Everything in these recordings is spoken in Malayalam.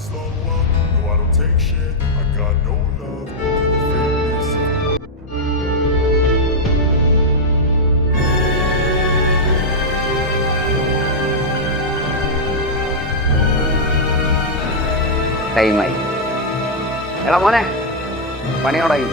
slow up, no I don't take shit, I got no love for the fakeness. ടൈമായി. എടാ മോനെ, പണിയോടായി.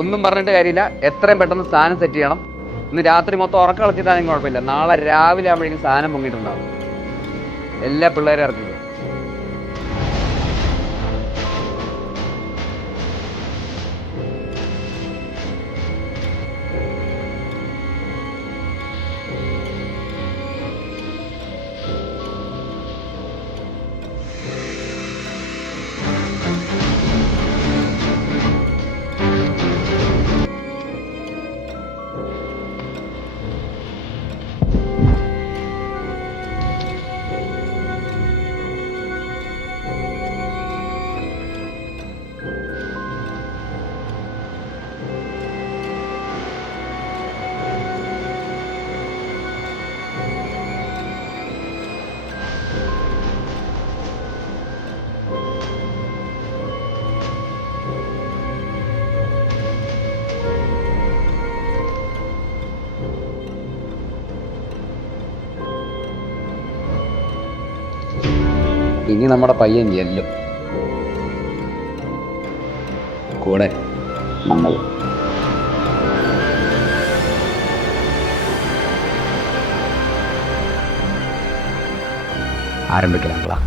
ഒന്നും പറഞ്ഞിട്ട് കാര്യമില്ല. എത്രയും പെട്ടെന്ന് സാധനം സെറ്റ് ചെയ്യണം. ഇന്ന് രാത്രി മൊത്തം ഉറക്കം കളിച്ചിട്ടാണെങ്കിൽ കുഴപ്പമില്ല. നാളെ രാവിലെ ആകുമ്പോഴേക്കും സാധനം പൊങ്ങിയിട്ടുണ്ടാവും. എല്ലാ പിള്ളേരും ഇറക്കുക. ഇനി നമ്മുടെ പയ്യൻ ചെല്ലും. കൂടെ നമ്മൾ ആരംഭിക്കലാ.